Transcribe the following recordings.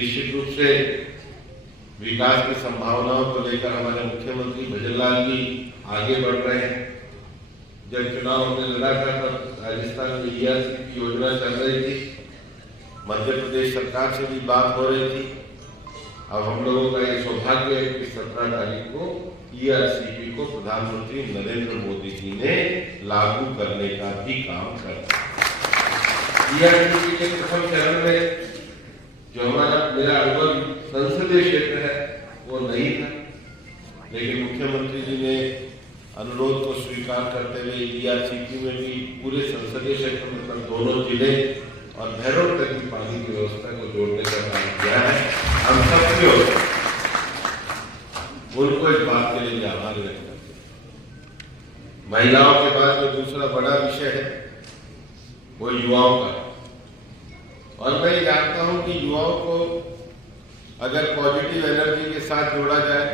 निश्चित रूप से विकास की संभावनाओं को लेकर हमारे मुख्यमंत्री भजनलाल जी आगे बढ़ रहे हैं। जब चुनाव हमने लड़ा था तब राजस्थान में ERC की योजना चल रही थी, मध्य प्रदेश सरकार से भी बात हो रही थी। अब हम लोगों का ये सौभाग्य है कि 17 तारीख को ERCP को प्रधानमंत्री नरेंद्र मोदी जी ने लागू करने का भी काम कर ERCP के प्रथम चरण में जो मेरा अनुभव संसदीय क्षेत्र है वो नहीं था, लेकिन मुख्यमंत्री जी ने अनुरोध को स्वीकार करते हुए ERCP में भी पूरे संसदीय क्षेत्र में तक दोनों जिले और भैरव तक की पानी की व्यवस्था को जोड़ने का काम किया है। हम सबकी ओर उनको इस बात के लिए आभार व्यक्त करते हैं। महिलाओं के बाद जो दूसरा बड़ा विषय है वो युवाओं का, और मैं जानता हूं कि युवाओं को अगर पॉजिटिव एनर्जी के साथ जोड़ा जाए,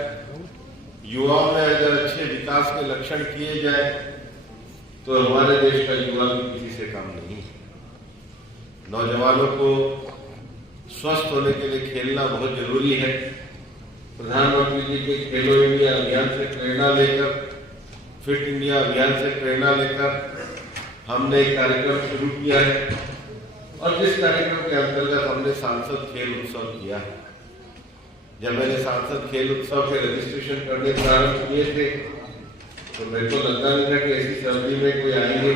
युवाओं में अगर अच्छे विकास के लक्षण किए जाए, तो हमारे देश का युवा भी किसी से कम नहीं है। नौजवानों को स्वस्थ होने के लिए खेलना बहुत जरूरी है। प्रधानमंत्री जी के खेलो इंडिया अभियान से प्रेरणा लेकर, फिट इंडिया अभियान से प्रेरणा लेकर हमने एक कार्यक्रम शुरू किया है, और जिस कार्यक्रम के अंतर्गत हमने सांसद खेल उत्सव किया है। जब मैंने सांसद खेल उत्सव के रजिस्ट्रेशन करने प्रारंभ किए थे तो मेरे को लगता नहीं था कि ऐसी सर्दी में कोई आएंगे,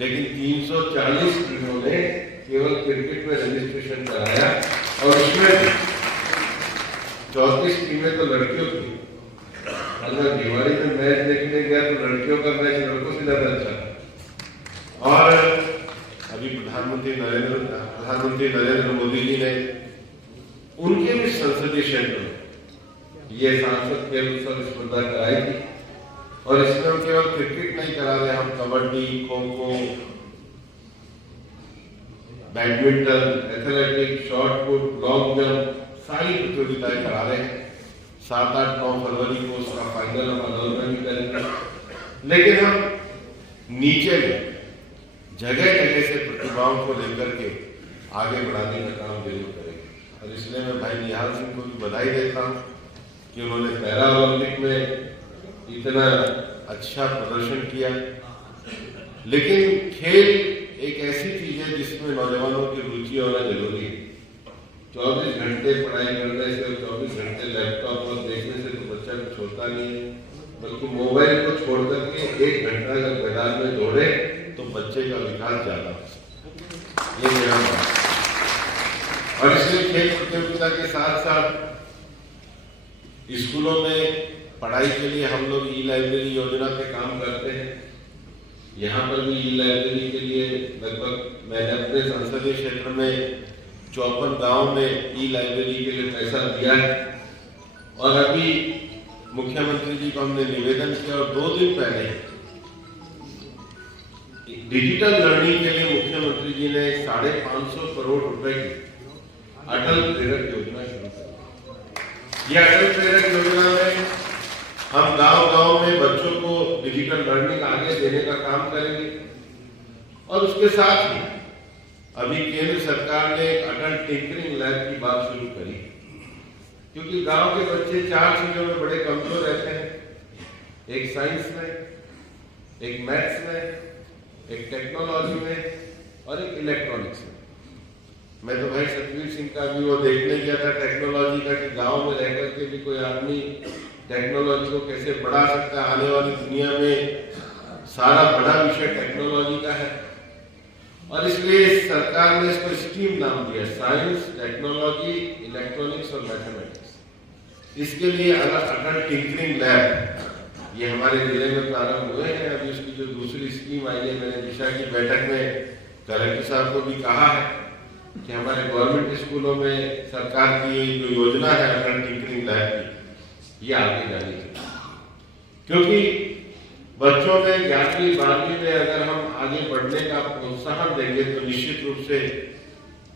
लेकिन 340 टीमों ने केवल क्रिकेट में रजिस्ट्रेशन कराया, और उसमें 34 टीमें तो लड़कियों की। अगर दिवाली में मैच देखने गया तो लड़कियों का मैच लड़कों से ज्यादा अच्छा था। और अभी प्रधानमंत्री नरेंद्र मोदी जी ने उनके भी संसदीय क्षेत्र में ये सांसद खेल उत्सव स्पर्धा कराई थी, और इसमें हम केवल क्रिकेट नहीं करा रहे, हम kabaddi, kho kho, badminton, athletics, shot put, long jump, सारी प्रतियोगिताएं करा रहे हैं। 7, 8, 9 फरवरी को उसका फाइनल हम अनौर में करेंगे। लेकिन हम नीचे में जगह जगह से प्रतिभाओं को लेकर के आगे बढ़ाने का काम जरूर करेंगे। और इसलिए मैं भाई निहाल सिंह को भी बधाई देता हूँ कि उन्होंने पैरा ओलंपिक में इतना अच्छा प्रदर्शन किया। लेकिन खेल एक ऐसी चीज है जिसमें नौजवानों की रुचि होना जरूरी है। 24 घंटे पढ़ाई करने से और 24 घंटे लैपटॉप पर देखने से तो बच्चा कुछ होता नहीं है, बल्कि मोबाइल को छोड़ करके 1 घंटा अगर मैदान में दौड़े तो बच्चे का विकास ज्यादा हो सकता है। ये मेरा बात। और इसलिए खेल प्रतियोगिता के साथ साथ स्कूलों में पढ़ाई के लिए हम लोग ई-लाइब्रेरी योजना पे काम करते हैं। यहाँ पर भी ई-लाइब्रेरी के लिए लगभग मैंने अपने संसदीय क्षेत्र में 54 गांव में ई-लाइब्रेरी के लिए पैसा दिया है। और अभी मुख्यमंत्री जी को हमने निवेदन किया, और 2 दिन पहले डिजिटल लर्निंग के लिए मुख्यमंत्री जी ने 550 करोड़ रुपए की अटल प्रेरक योजना शुरू की। यह अटल प्रेरक योजना में हम गांव-गांव में बच्चों को डिजिटल लर्निंग आगे देने का काम करेंगे। और उसके साथ ही अभी केंद्र सरकार ने एक अटल टिंकरिंग लैब की बात शुरू करी, क्योंकि गांव के बच्चे 4 चीजों में बड़े कमजोर रहते हैं, एक साइंस में, एक मैथ्स में, एक टेक्नोलॉजी में और एक इलेक्ट्रॉनिक्स में। मैं तो भाई सतवीर सिंह का भी वो देखने गया था टेक्नोलॉजी का, कि गांव में रहकर के भी कोई आदमी टेक्नोलॉजी को कैसे बढ़ा सकता है। आने वाली दुनिया में सारा बड़ा विषय टेक्नोलॉजी का है, और इसलिए सरकार ने इसको स्ट्रीम नाम दिया, साइंस, टेक्नोलॉजी, इलेक्ट्रॉनिक्स और मैथमेटिक्स। इसके लिए अटल टिंकरिंग लैब ये हमारे जिले में प्रारंभ हुए हैं। अभी उसकी जो दूसरी स्कीम आई है, मैंने दिशा की बैठक में कलेक्टर साहब को भी कहा है कि हमारे गवर्नमेंट स्कूलों में सरकार की जो योजना है अटल टिंकरिंग लैब की, ये आगे जानी चाहिए। क्योंकि बच्चों में 11वीं 12वीं में अगर हम आगे बढ़ने का प्रोत्साहन देंगे तो निश्चित रूप से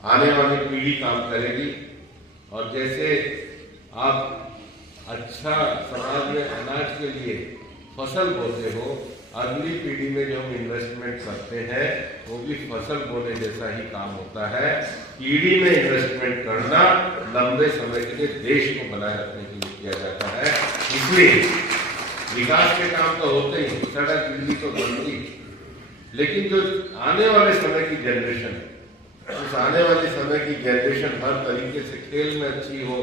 आने वाली पीढ़ी काम करेगी। और जैसे आप अच्छा समाज में अनाज के लिए फसल बोते हो, अगली पीढ़ी में जो हम इन्वेस्टमेंट करते हैं वो भी फसल बोने जैसा ही काम होता है। पीढ़ी में इन्वेस्टमेंट करना लंबे समय के लिए देश को बनाए रखने के लिए किया जाता है। इसलिए विकास के काम तो होते ही, सड़क बिजली तो बनती, लेकिन जो आने वाले समय की जनरेशन है, उस आने वाले समय की जनरेशन हर तरीके से खेल में अच्छी हो,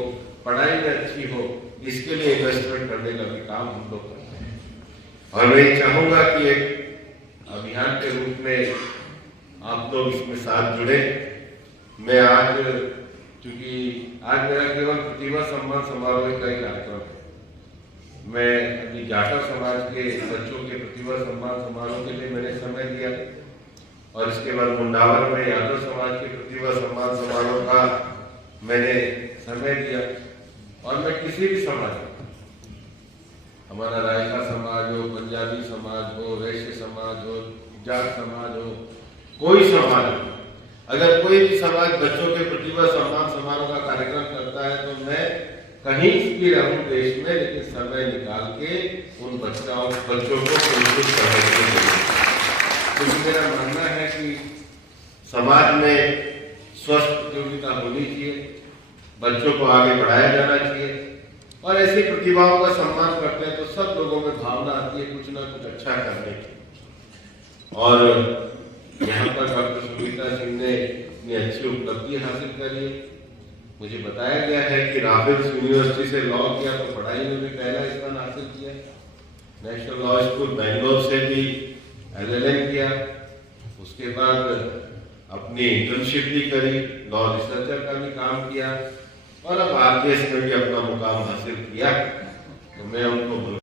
पढ़ाई में अच्छी हो, इसके लिए इन्वेस्टमेंट करने का भी काम हम लोग करते हैं। और मैं चाहूंगा कि एक अभियान के रूप में आप लोग इसमें साथ जुड़े। मैं आज, क्योंकि आज मेरा केवल प्रतिभा सम्मान समारोह का ही कार्यक्रम है, मैं अपनी जाटा समाज के बच्चों के प्रतिभा सम्मान समारोह के लिए मैंने समय दिया, और इसके बाद मुंडावर में यादव समाज के प्रतिभा सम्मान समारोह का मैंने समय दिया। और मैं किसी भी समाज, हमारा रायका समाज हो, पंजाबी समाज हो, वैश्य समाज हो, जाट समाज हो, कोई समाज हो, अगर कोई भी समाज बच्चों के प्रतिभा सम्मान समारोह का कार्यक्रम करता है तो मैं कहीं भी रहूं देश में, लेकिन समय निकाल के उन बच्चों को पुरस्कृत करने के लिए, क्योंकि मेरा मानना है कि समाज में स्वस्थ प्रतियोगिता होनी चाहिए, बच्चों को आगे बढ़ाया जाना चाहिए, और ऐसी प्रतिभाओं का सम्मान करते हैं तो सब लोगों में भावना आती है कुछ ना कुछ अच्छा करने की। और यहाँ पर डॉक्टर सुमित्रा सिंह ने इतनी अच्छी उपलब्धि हासिल करी। मुझे बताया गया है कि राफेल्स यूनिवर्सिटी से लॉ किया तो पढ़ाई में भी पहला स्थान हासिल किया, नेशनल लॉ स्कूल बेंगलोर से भी LLM किया, उसके बाद अपनी इंटर्नशिप भी करी, लॉ रिसर्चर का भी काम किया, और अब RPS में भी अपना मुकाम हासिल किया। तो मैं उनको